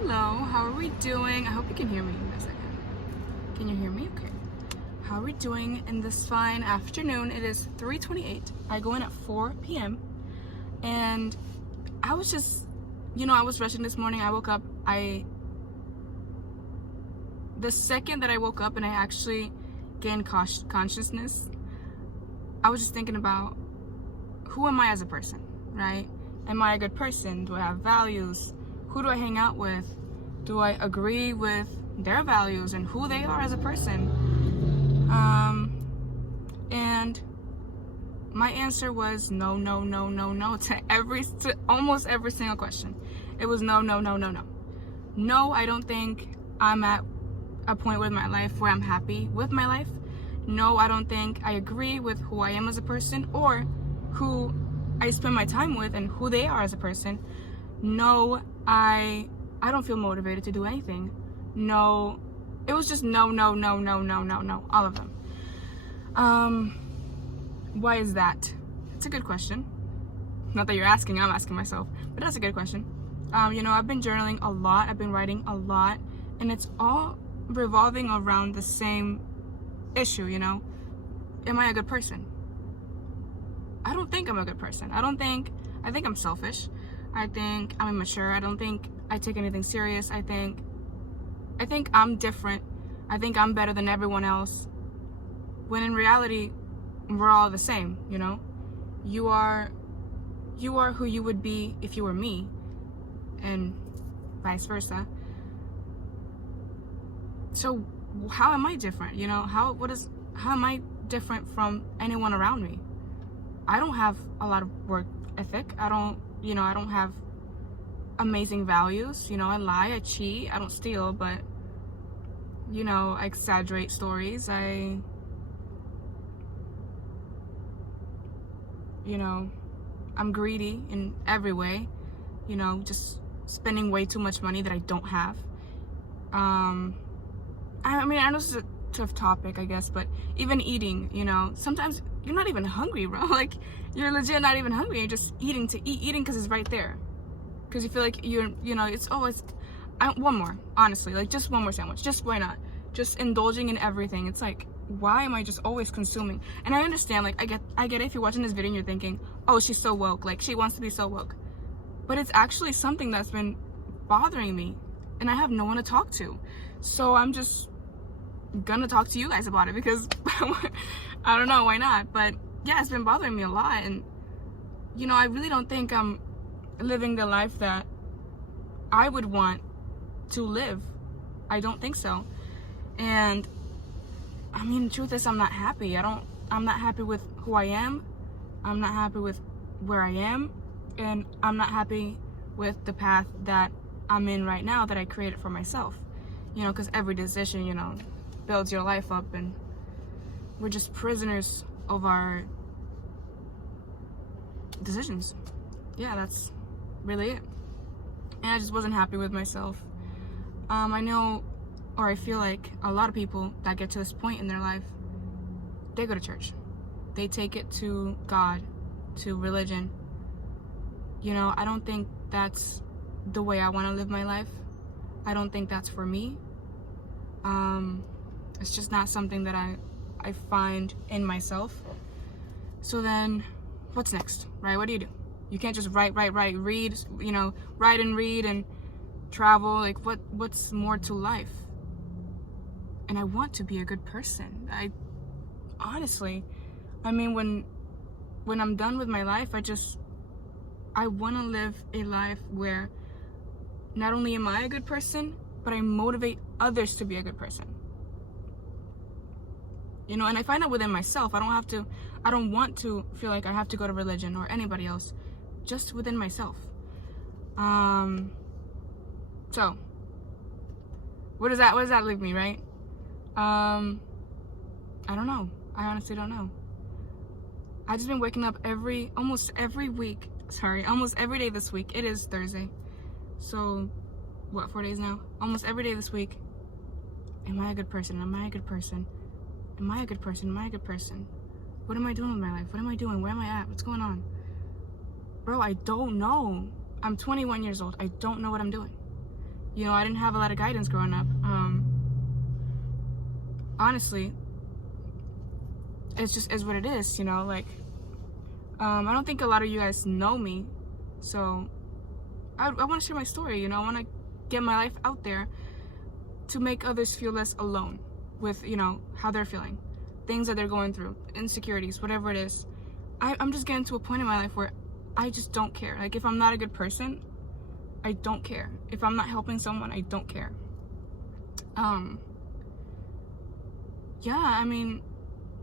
Hello, how are we doing? I hope you can hear me in a second. Can you hear me? Okay. How are we doing in this fine afternoon? It is 3:28. I go in at 4 p.m. And I was just, I was rushing this morning. I woke up. The second that I woke up and I actually gained consciousness, I was just thinking about who am I as a person, right? Am I a good person? Do I have values? Who do I hang out with? Do I agree with their values and who they are as a person? And my answer was no to almost every single question. It was no. No, I don't think I'm at a point with my life where I'm happy with my life. No, I don't think I agree with who I am as a person or who I spend my time with and who they are as a person. No, I don't feel motivated to do anything. No, it was just no, all of them. Why is that? It's a good question. Not that you're asking, I'm asking myself, but that's a good question. I've been journaling a lot, I've been writing a lot, and it's all revolving around the same issue, Am I a good person? I don't think I'm a good person. I think I'm selfish. I think I'm immature. I don't think I take anything serious. I think I'm different. I think I'm better than everyone else. When in reality, we're all the same, You are who you would be if you were me, and vice versa. So how am I different? How am I different from anyone around me? I don't have a lot of work ethic. I don't have amazing values. I lie, I cheat, I don't steal, but I exaggerate stories. I'm greedy in every way, just spending way too much money that I don't have. I know this is a tough topic, I guess, but even eating, sometimes you're not even hungry, bro. Like, you're legit not even hungry. You're just eating because it's right there. Because you feel like it's always, one more, honestly, like just one more sandwich. Just why not? Just indulging in everything. It's like, why am I just always consuming? And I understand, like, I get it if you're watching this video and you're thinking, oh, she's so woke. Like, she wants to be so woke. But it's actually something that's been bothering me. And I have no one to talk to. So I'm just gonna talk to you guys about it because I don't know, why not? But yeah, it's been bothering me a lot. And I really don't think I'm living the life that I would want to live. I don't think so. And the truth is, I'm not happy. I'm not happy with who I am. I'm not happy with where I am, and I'm not happy with the path that I'm in right now that I created for myself. Because every decision, builds your life up, and we're just prisoners of our decisions. Yeah, that's really it. And I just wasn't happy with myself. I know, or I feel like a lot of people that get to this point in their life, they go to church. They take it to God, to religion. I don't think that's the way I want to live my life. I don't think that's for me. It's just not something that I find in myself. So then, what's next, right? What do? You can't just write, read, write and read and travel. Like, what's more to life? And I want to be a good person. Honestly, when I'm done with my life, I want to live a life where not only am I a good person, but I motivate others to be a good person. And I find out within myself. I don't want to feel like I have to go to religion or anybody else, just within myself. So what does that leave me, right? I don't know. I honestly don't know. I've just been waking up almost every day this week. It is Thursday. So, 4 days now? Almost every day this week. Am I a good person? Am I a good person? Am I a good person? Am I a good person? What am I doing with my life? What am I doing? Where am I at? What's going on? Bro, I don't know. I'm 21 years old. I don't know what I'm doing. You know, I didn't have a lot of guidance growing up. Honestly, it's just is what it is, you know, like, I don't think a lot of you guys know me, so I want to share my story, you know, I want to get my life out there to make others feel less alone with, you know, how they're feeling, things that they're going through, insecurities, whatever it is. I'm just getting to a point in my life where I just don't care. Like, if I'm not a good person, I don't care. If I'm not helping someone, I don't care. Yeah, I mean,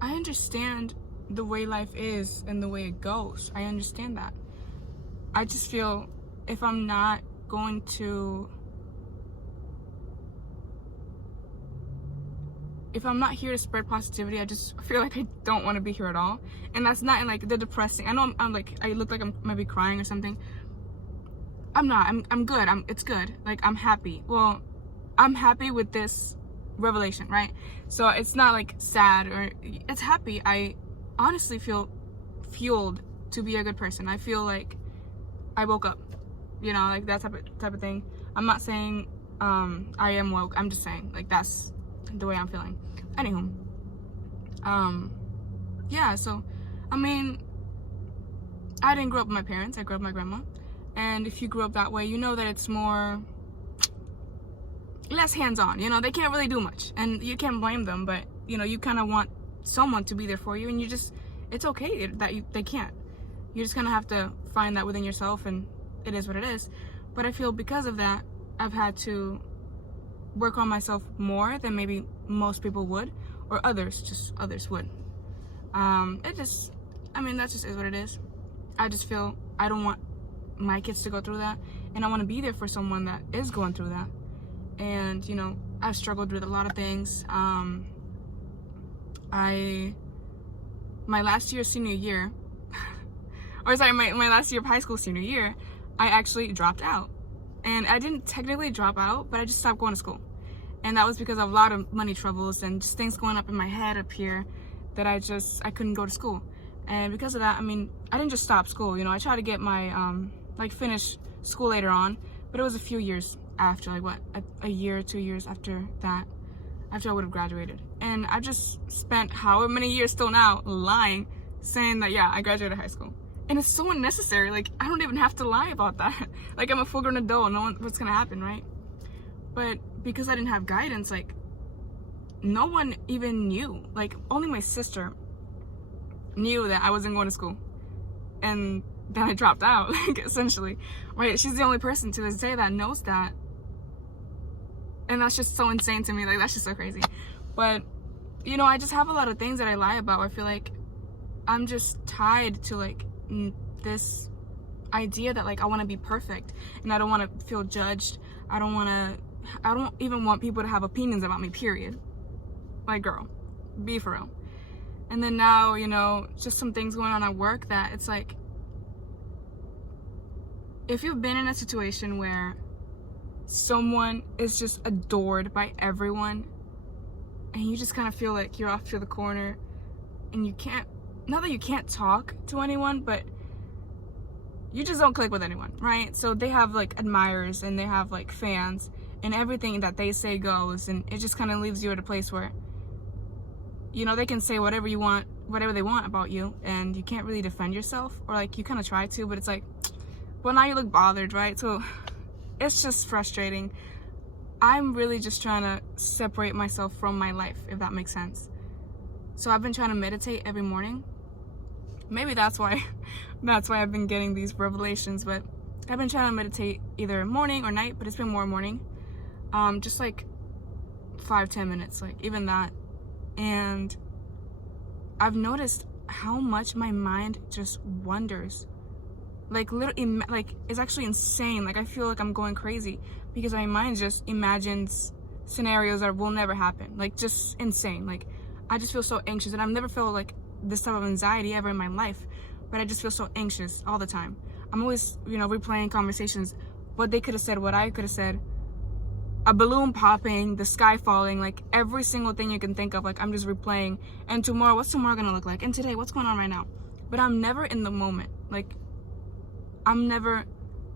I understand the way life is and the way it goes. I understand that. I just feel if I'm not going to, if I'm not here to spread positivity, I just feel like I don't want to be here at all. And that's not in like the depressing. I know I'm like, I look like I'm maybe crying or something. I'm not. I'm good. It's good. Like, I'm happy. Well, I'm happy with this revelation, right? So it's not like sad or it's happy. I honestly feel fueled to be a good person. I feel like I woke up, you know, like that type of thing. I'm not saying I am woke. I'm just saying like that's the way I'm feeling. Anywho, yeah. So I mean, I didn't grow up with my parents. I grew up with my grandma. And if you grew up that way, you know that it's more less hands-on, you know, they can't really do much and you can't blame them, but you know, you kind of want someone to be there for you, and you just, it's okay that they can't. You just kind of have to find that within yourself, and it is what it is. But I feel because of that, I've had to work on myself more than maybe most people would, or others would. It just, I mean, that just is what it is. I just feel I don't want my kids to go through that, and I want to be there for someone that is going through that. And you know, I've struggled with a lot of things. My last year senior year or sorry, my last year of high school senior year, I actually dropped out. And I didn't technically drop out, but I just stopped going to school. And that was because of a lot of money troubles and just things going up in my head up here that I couldn't go to school. And because of that, I mean, I didn't just stop school, you know, I tried to get my finish school later on, but it was a few years after, like what, a year or 2 years after that, after I would have graduated. And I just spent however many years still now lying, saying that, yeah, I graduated high school. And it's so unnecessary. Like, I don't even have to lie about that. Like, I'm a full-grown adult, what's gonna happen, right? But because I didn't have guidance, like, no one even knew. Like, only my sister knew that I wasn't going to school. And then I dropped out, like, essentially, right? She's the only person to this day that knows that. And that's just so insane to me. Like, that's just so crazy. But, you know, I just have a lot of things that I lie about. I feel like I'm just tied to, like, this idea that, like, I want to be perfect. And I don't want to feel judged. I don't even want people to have opinions about me, period. Like, girl, be for real. And then now, you know, just some things going on at work that it's like, if you've been in a situation where someone is just adored by everyone and you just kind of feel like you're off to the corner and you can't, not that you can't talk to anyone, but you just don't click with anyone, right? So they have like admirers and they have like fans and everything that they say goes, and it just kind of leaves you at a place where, you know, they can say whatever they want about you, and you can't really defend yourself, or like you kind of try to, but it's like, well, now you look bothered, right? So it's just frustrating. I'm really just trying to separate myself from my life, if that makes sense. So I've been trying to meditate every morning. Maybe that's why I've been getting these revelations, but I've been trying to meditate either morning or night, but it's been more morning. Just like 5-10 minutes, like even that. And I've noticed how much my mind just wanders. Like, literally, like, it's actually insane. Like, I feel like I'm going crazy because my mind just imagines scenarios that will never happen. Like, just insane. Like, I just feel so anxious, and I've never felt like this type of anxiety ever in my life, but I just feel so anxious all the time. I'm always, you know, replaying conversations, what they could have said, what I could have said, a balloon popping, the sky falling, like every single thing you can think of, like I'm just replaying. And tomorrow, what's tomorrow gonna look like? And today, what's going on right now? But I'm never in the moment. Like, I'm never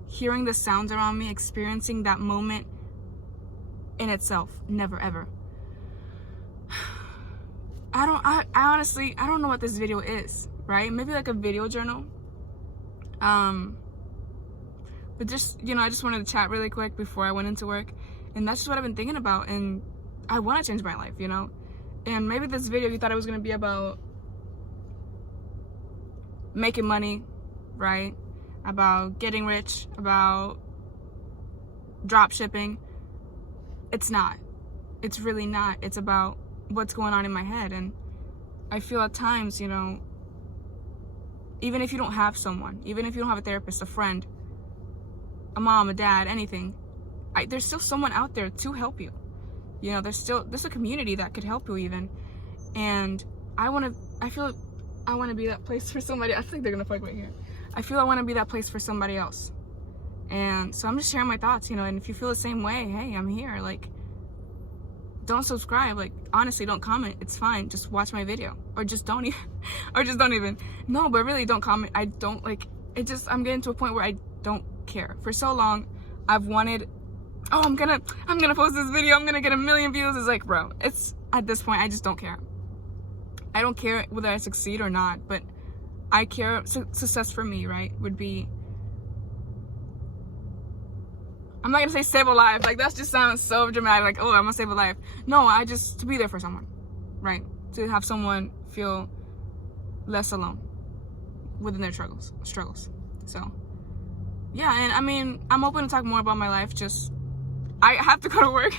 hearing the sounds around me, experiencing that moment in itself. Never, ever. I honestly, I don't know what this video is, right? Maybe like a video journal. But just, you know, I just wanted to chat really quick before I went into work. And that's just what I've been thinking about. And I want to change my life, you know? And maybe this video, you thought it was going to be about making money, right? About getting rich, about drop shipping. It's not. It's really not. It's about what's going on in my head. And I feel at times, you know, even if you don't have someone, even if you don't have a therapist, a friend, a mom, a dad, anything, there's still someone out there to help you. You know, there's a community that could help you even. And I feel I want to be that place for somebody. I think they're going to fuck right here. I feel I want to be that place for somebody else. And so I'm just sharing my thoughts, you know, and if you feel the same way, hey, I'm here. Like, don't subscribe. Like, honestly, don't comment. It's fine. Just watch my video. Or just don't even. No, but really don't comment. I don't, like, I'm getting to a point where I don't care. For so long, I've wanted, oh, I'm gonna post this video. I'm gonna get 1 million views. It's like, bro, it's, at this point, I just don't care. I don't care whether I succeed or not, but I care, success for me, right, would be, I'm not gonna say save a life, like that just sounds so dramatic, like, oh, I'm gonna save a life. No, to be there for someone, right? To have someone feel less alone within their struggles. So, yeah, and I mean, I'm open to talk more about my life, just, I have to go to work.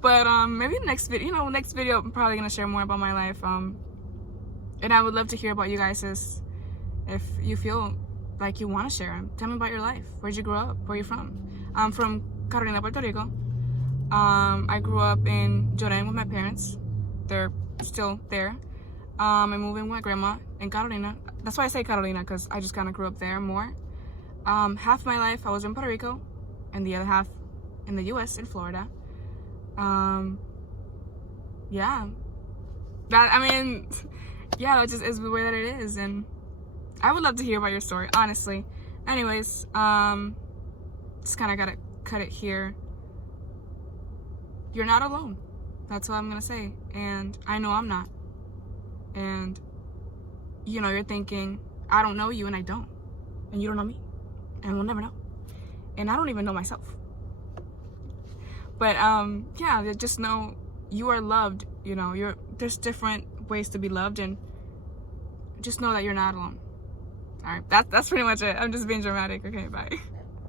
But maybe next video, I'm probably gonna share more about my life. And I would love to hear about you guys if you feel like you want to share. Tell me about your life. Where'd you grow up? Where are you from? I'm from Carolina, Puerto Rico. I grew up in Jordan with my parents. They're still there. I moved in with my grandma in Carolina. That's why I say Carolina, because I just kind of grew up there more. Half my life I was in Puerto Rico, and the other half in the U.S. in Florida. Yeah. Yeah, it just is the way that it is, and I would love to hear about your story, honestly. Anyways, just kind of gotta cut it here. You're not alone. That's what I'm gonna say, and I know I'm not. And, you know, you're thinking, I don't know you, and I don't. And you don't know me, and we'll never know. And I don't even know myself. But, yeah, just know you are loved, you know, there's different ways to be loved, and just know that you're not alone. All right, that's pretty much it. I'm just being dramatic. Okay, bye.